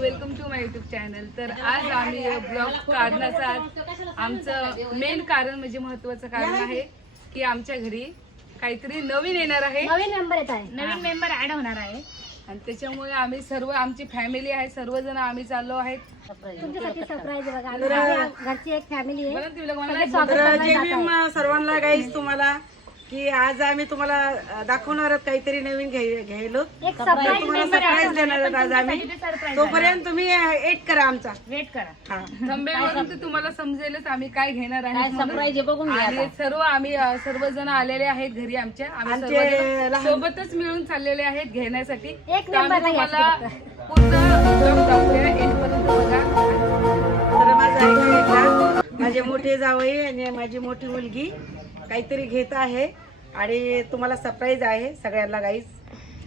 Welcome to my YouTube channel. तर आज आम्ही ब्लॉग काढण्याचा आमचं मेन कारण म्हणजे महत्वाचं कारण आहे की आमच्या घरी काहीतरी नवीन येणार आहे. नवीन मेंबर येत आहे, नवीन मेंबर ऍड होणार आहे आणि त्याच्यामुळे आम्ही सर्व आमची फॅमिली आहे, सर्वजण आम्ही चाललो आहेत. तुमच्यासाठी सरप्राईज बघा. आमच्या घरची एक फॅमिली आहे. बरं तुला कोणाला जय भीम सर्वांना. गाईज तुम्हाला की आज आम्ही तुम्हाला दाखवणार आहोत काहीतरी नवीन घ्यायलो. एक सरप्राईज तुम्हाला सरप्राईज देणार आहोत आज आम्ही. तोपर्यंत तुम्ही वेट करा आमचा. वेट करा. थंबनेलवरून तर तुम्हाला समजेलच आम्ही काय घेणार आहे. सरप्राईज बघून आणि सर्व आम्ही सर्वजण आलेले आहेत घरी आमच्या. आम्ही सर्वजण सोबतच मिळून चाललेले आहेत घेण्यासाठी. एक तर आम्ही नंबरला तुम्हाला पूर्ण vlog दाखवूया, एंडपर्यंत बघा. तर माझा ऐका, माझे मोठे जावई आणि माझी मोठी मुलगी काहीतरी घेत आहे आणि तुम्हाला सरप्राईज आहे सगळ्यांना गाईज.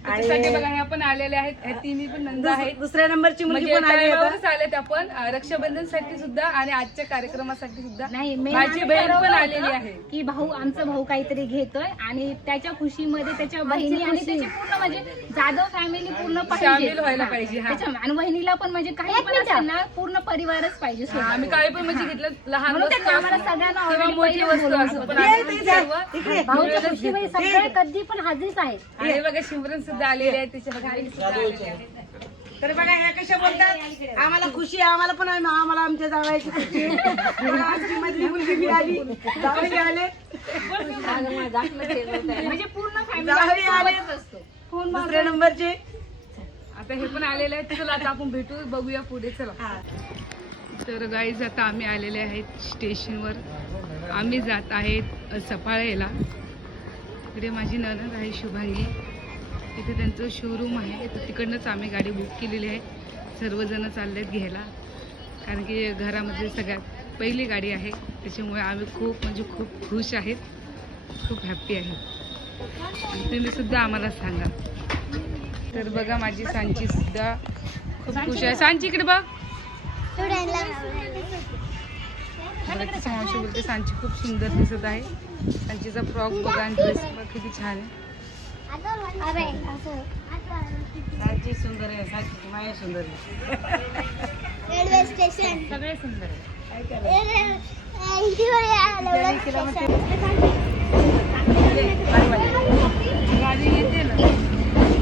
त्याच्यासाठी बघा हे आपण आलेले आहेत, हे तिन्ही पण नंदा आहेत. दुसऱ्या नंबरची मुलगी म्हणजे पण आली आहे. टाळेबंदीवरच आलेत आपण रक्षाबंधन साठी सुद्धा आणि आजच्या कार्यक्रमासाठी सुद्धा. नाही, main माझी आम्ही बहीण पण ठरवलं आलेली आहे की आमचा भाऊ काहीतरी घेतोय आणि त्याच्या खुशीमध्ये त्याच्या बहिणी आणि त्याची पूर्ण म्हणजे जाधव फॅमिली पूर्ण सामील व्हायला पाहिजे. हा आणि बहिणीला पण म्हणजे काही पण असेल ना पूर्ण परिवारच पाहिजे सोबत. आम्ही काही पण म्हणजे घेतलं, लहान म्हणून वस्तू त्यांनी आम्हाला असो सगळ्यांना किंवा already मोठी पहिलेच वस्तू बोलवलं असो, पण होतं. आम्ही सर्व भाऊच्या मिळूनच खुशीमध्ये घेतो. सगळे कधी पण हाजीच आहेत. आणि बघा शिमरन सुद्धा आलेली आहे, तिच्या बघा तर बघा ह्या कशा बोलतात, आम्हाला खुशी आहे, आम्हाला पण आहे ना, आम्हाला आमच्या जावयाची खुशी आहे. बघा, आमची मधली मुलगी बी आली, जावई आले, म्हणजे पूर्ण जावई आले दुसऱ्या नंबरचे. आता हे पण आलेले आहेत. चला आता आपण भेटू, बघूया पुढे. चला. तर गाईज आता आम्ही आलेले आहेत स्टेशनवर. आम्ही जात आहेत सफाळेला. इकडे माझी नणंद आहे शुभांगी, इथे त्यांचं शोरूम आहे, तर तिकडनंच आम्ही गाडी बुक केलेली आहे. सर्वजण चाललेत घ्यायला, कारण की घरामध्ये सगळ्यात पहिली गाडी आहे, त्याच्यामुळे आम्ही खूप म्हणजे खूप खुश आहेत, खूप हॅप्पी आहे. तुम्ही सुद्धा आम्हाला सांगा. तर बघा माझी सांची सुद्धा खूप खुश आहे. सांची इकडे बघ. मावशी बोलते सांची खूप सुंदर दिसत आहे. सांचीचा फ्रॉक बघा आणि ड्रेस बघा किती छान आहे. साची सुंदर आहे, साची माया सुंदर आहे. रेल्वे स्टेशन सगळे सुंदर आहे. गाडी येते ना,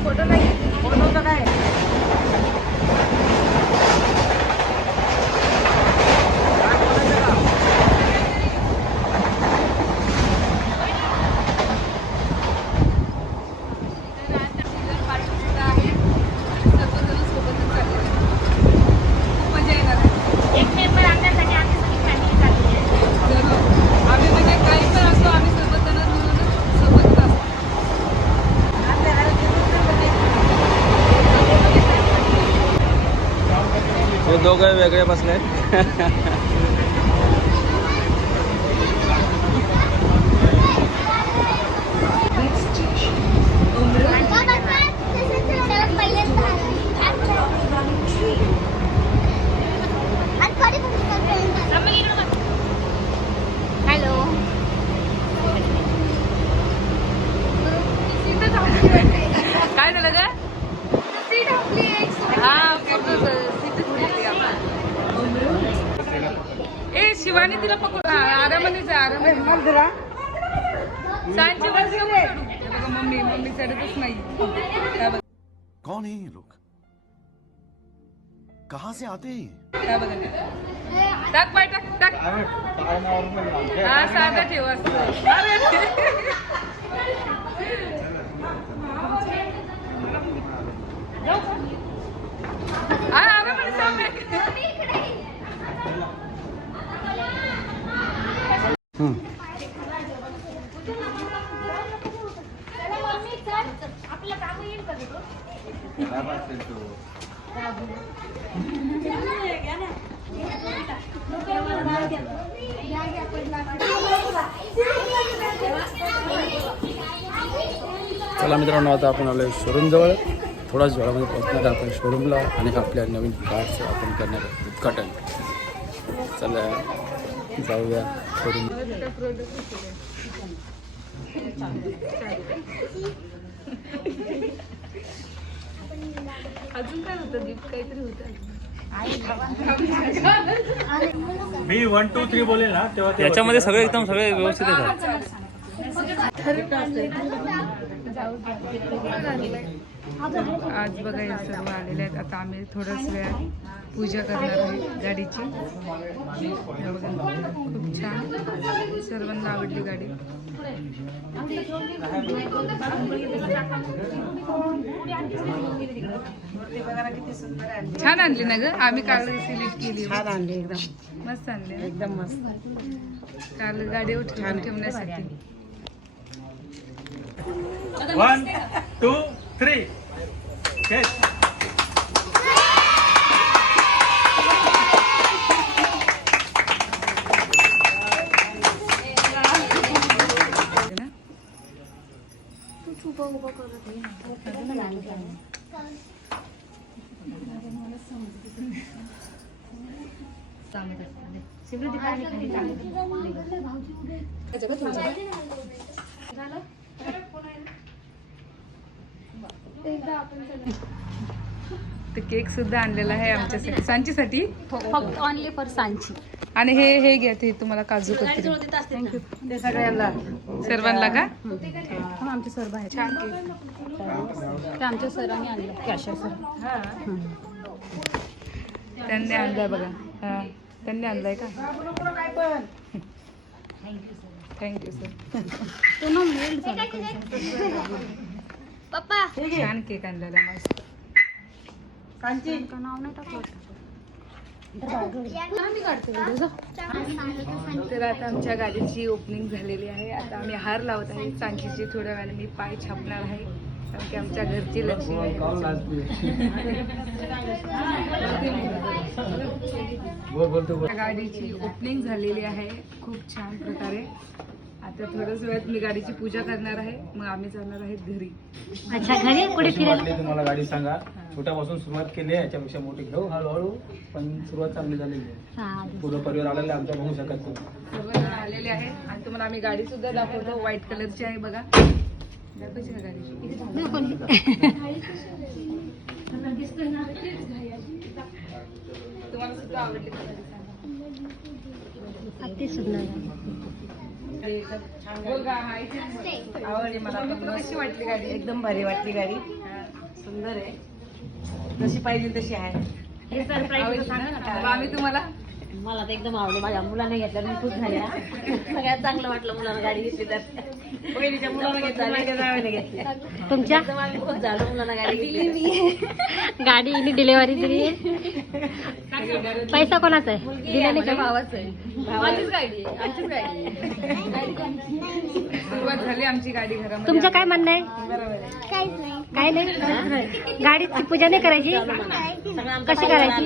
फोटो नाही घेते. फोटो तर काय एक मेंबर आणण्यासाठी आमची सगळी फॅमिली चालली आहे. आम्ही म्हणजे काही पण असतो, आम्ही सर्वजण मिळून सोबतच असतो. हे दोघं वेगळे बसले. हॅलो. काय झालं ग? हा फोटो सीटच घेतली आपण. ए शिवानी तिला पकड. आरामाने जा, आरामाने जा. सांची बस नको चढू. हे बघा मम्मी चढतच नाही. काय बघ, कौन है ये लोग, कहाँ से आते हैं? काय बघा ते. टाक पाय, टाक. हा साधा ठेव असं. हा आरामाने जा. आपलं काम येईल का चला मित्रांनो, आता आपण आलो शोरूम जवळ. थोड्याच वेळामध्ये पोहोचणार आपण शोरूमला आणि आपल्या नवीन कारचं आपण करणार आहे उद्घाटन. चला जाऊया शोरूम. अजून काय होतं गिफ्ट काहीतरी होतं मी 1 2 3 बोलेल ना तेव्हा याच्यामध्ये सगळे एकदम सगळे व्यवस्थित येतात. आज बघा हे सर्व आलेले आहेत. आता आम्ही थोड्याच वेळात पूजा करणार आहे गाडीची. हे बघा, खूप छान, सर्वांना आवडली गाडी. किती सुंदर आहे. छान आणली ना ग, आम्ही काल सिलेक्ट केली. छान आणली एकदम मस्त आणली ना? एकदम मस्त. काल गाडीवर ठेवण्यासाठी. 1 2 3 चेस. ते केक सुद्धा आणलेला आहे आमच्यासाठी, सांचीसाठी. फक्त ऑनली फॉर सांची. आणि हे घ्या, ते तुम्हाला काजू कतरी. थँक्यू. ते सगळ्यांना सर्वांना का? आमचे सर बाहेर. छान केक. ते आमच्या सरांनी आणलं, कॅशर सर. त्यांनी आणलाय बघा. हा, त्यांनी आणलाय का? Thank you sir. तो ना मेल्ट झाला. पप्पा छान केक आणलेला मस्त. सांची नाव नाही टाकलं. तर आता आमच्या गाडीची ओपनिंग झालेली आहे. आता आम्ही हार लावत आहे सांचीची. थोड्या वेळाने मी पाय छापणार आहे, कारण की आमच्या घरची लक्ष्मी आहे. गाडीची ओपनिंग झालेली आहे खूप छान प्रकारे. आता थोड्याच वेळात मी गाडीची पूजा करणार आहे, मग आम्ही जाणार आहे घरी. अच्छा, घरी कुठे फिरायला? तुम्हाला गाडी सांगा. छोट्यापासून सुरुवात केली आहे, याच्यापेक्षा मोठी घेऊ हळूहळू, पण सुरुवात चांगली झालेली आहे. पूर्ण परिवार आलेला आमच्या बघू शकत नाही. सर्वजण आलेले आहेत आणि तुम्हाला आम्ही गाडी सुद्धा दाखवतो. व्हाईट कलरची आहे बघा. दाखवायची का गाडी? तुम्हाला सुद्धा आवडली का गाडी? अति सुंदर. बोल का? आवडली मला. तुला कशी वाटली गाडी? एकदम भारी वाटली गाडी. सुंदर आहे, जशी पाहिजे तशी आहे. हे सरप्राईज आवडली ना? मग आम्ही तुम्हाला मला तर एकदम आवडली. माझ्या मुलाने घेतलं, मी खुश झाले. सगळ्यात चांगलं वाटलं मुलाला गाडी घेतली तर. पहिलीच्या मुलाला घेतली, माझ्या जावेने घेतली. तुमच्या खूप झालं मुलांना गाडी घेतली. गाडी हिने डिलिव्हरी दिली. पैसा कोणाचा आहे? दिला नाही का? भावाचं आहे. माझीच गाडी आहे, आमचीच गाडी आहे. सुरुवात झाली आमची गाडी घरामध्ये. तुमचं काय म्हणणं आहे? काहीच नाही. काय नाही? गाडीची पूजा नाही करायची? कशी करायची?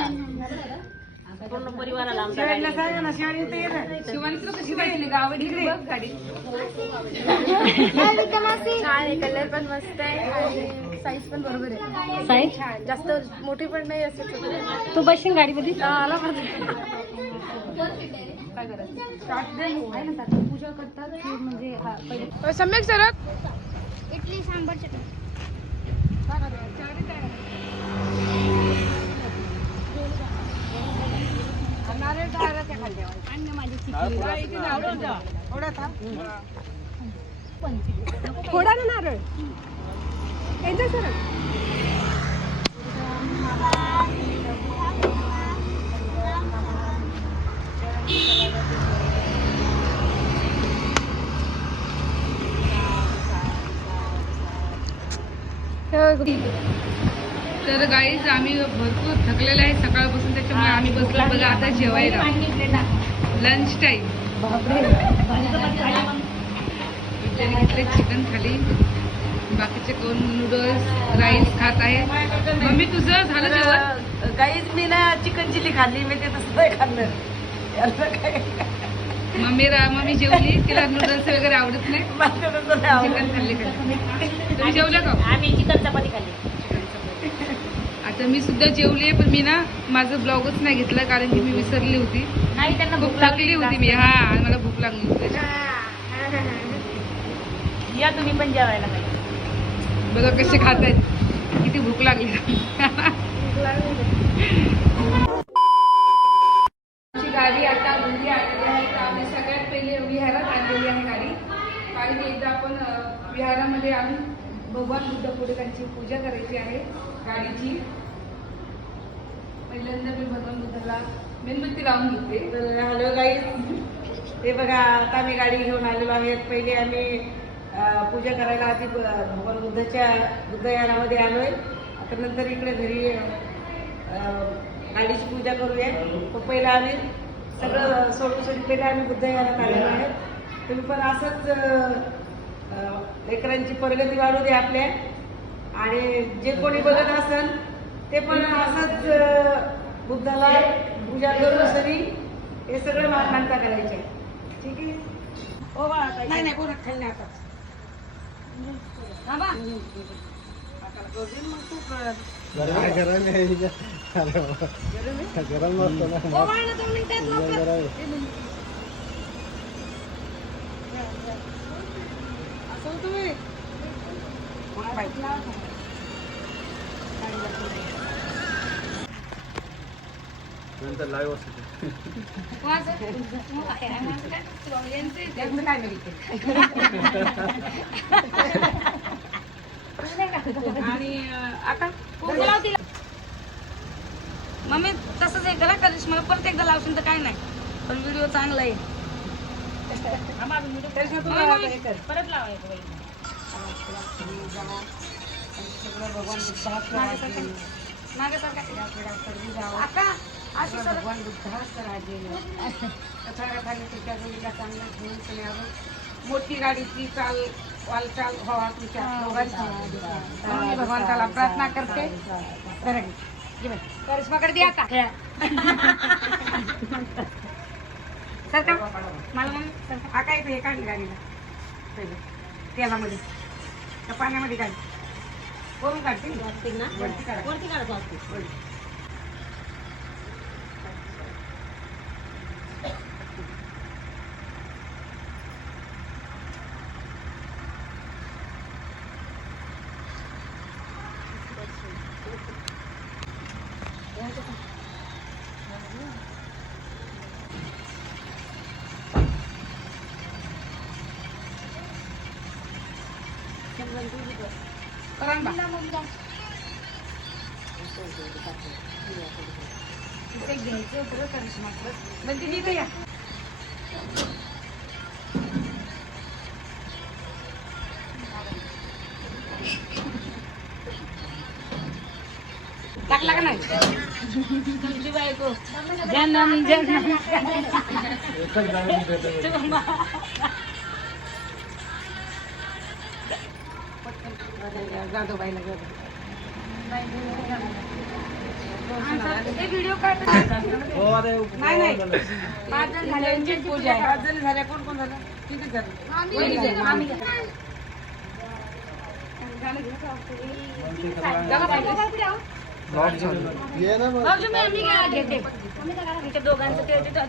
पूर्ण परिवाराला शिवाजीला सांगा ना, शिवाजी इथे ये ना. शिवानी तुला कशी वाटली का? आवडली का बघ गाडी? कलर पण मस्त आहे आणि साईज पण बरोबर आहे. साईज छान, जास्त मोठी पण नाही असं छोटी. तू बसशील गाडीमध्ये? पूजा करतात म्हणजे सम्यक सरक. इडली सांबार चटणी. थोडा ना नारळ. यांच्या सरक. तर गाईज आम्ही भरपूर थकलेलो आहे सकाळपासून, त्याच्यामुळे आम्ही बसलो बघा आता जेवायला. Lunch time. घेतले चिकन खाली, बाकीचे कोण नूडल्स राईस खात आहे. मम्मी तुझं झालं जेवण? काहीच मी ना चिकन चिली खाल्ली, मी ते तसं नाही खाल्लं. मम्मी जेवली, तिला नूडल्स वगैरे आवडत नाही, चिकन खाल्ली का? तुम्ही जेवल्या का? आम्ही चिकन चपाती खाल्ली. आता मी सुद्धा जेवली, पण मी ना माझं ब्लॉगच नाही घेतलं, कारण की मी विसरली होती. नाही, त्यांना खूप थकली होती मी. हा, आणि मला भूक लागली होती. या तुम्ही पण जेवायला. बघा कसे खात आहेत. किती भूक लागली. आमची गाडी आता घरी आलेली आहे. तर आम्ही सगळ्यात पहिले विहारात आणलेली आहे गाडी. कारण एकदा आपण विहारामध्ये आणून भगवान बुद्ध पुढेकांची पूजा करायची आहे गाडीची. पहिल्यांदा मी भगवान बुद्धाला मेणबत्ती लावून घेते. तर हॅलो गाईज, ते बघा आता आम्ही गाडी घेऊन आलेलो आहे. पहिले आम्ही पूजा करायला आधी भगवान बुद्धयानामध्ये आलोय. आता नंतर इकडे घरी गाडीची पूजा करूया. तर पहिला आम्ही सगळं सोडून पहिले आम्ही बुद्धयानात आलेलो आहे. तुम्ही पण असंच लेकरांची प्रगती वाढू दे आपल्या. आणि जे कोणी बघत असेल ते पण असंच बुद्धाला पूजा करून सरी हे सगळं मानता करायचे. ठीक आहे. हो बा, नाही नाही कोणा खाली नाही आता. हा बा. मग तू कर. हो बा, ना 2 मिनिटात लवकर. असं तुम्ही नंतर लाईव्ह असते. आणि आता मम्मी तसंच एकदा ना करिश्मा परत एकदा लावशील तर काय नाही, पण व्हिडिओ चांगला आहे. परत लावायचं भगवान भगवान बुद्धाचं राजे मोठी गाडीची वालचाल व्हावा तुमच्या दोघांची. म्हणून मी भगवंताला प्रार्थना करते. करिश्माकडे दे आता. सर का मला हा काय हे काढली गाडीला पहिले तेलामध्ये त्या पाण्यामध्ये काढली करून काढते ना. वरती काढत असते. घ्यायचं बरं करिश्मा म्हणजे तिथे या. टाकला का नाही तुमची बायको जन्म जाधवबाईला व्हिडिओ काढ. नाही नाही 5 जण झाले. पूजा आहे. 5 जण झाल्या. कोण कोण झालं? किती झालं?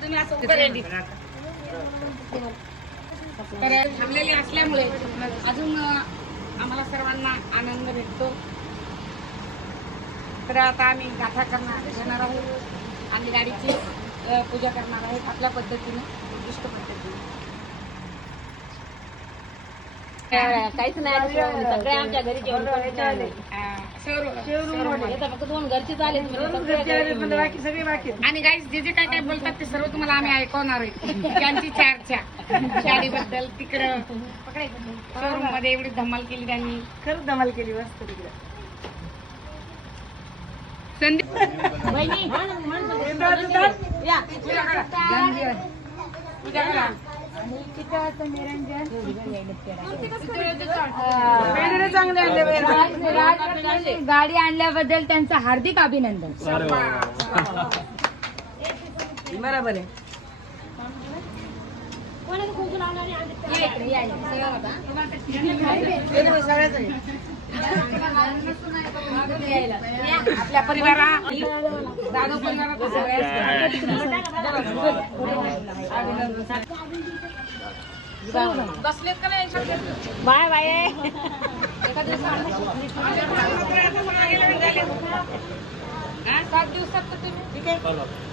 तुम्ही असं थांबलेले असल्यामुळे अजून आम्हाला सर्वांना आनंद भेटतो. तर आता आम्ही गाठा घेणार आहोत आणि गाडीची पूजा करणार आहेत आपल्या पद्धतीने, उत्कृष्ट पद्धतीने. काहीच नाही. सगळे आमच्या घरी जेवण फक्त 2 घरचीच आले. बाकी सगळे बाकी. आणि गाईस जे जे काय काय बोलतात ते सर्व तुम्हाला आम्ही ऐकवणार आहे. त्यांची चर्चा गाडीबद्दल. तिकडं शोरूम मध्ये एवढी धमाल केली त्यांनी. खरंच धमाल केली मस्त तिकडे. संदीप गाडी आणल्याबद्दल त्यांचं हार्दिक अभिनंदन. बरोबर आहे. आपल्या परिवारात जाधव परिवारात बाय बाय. 7 दिवसात तर तुम्ही ठीक आहे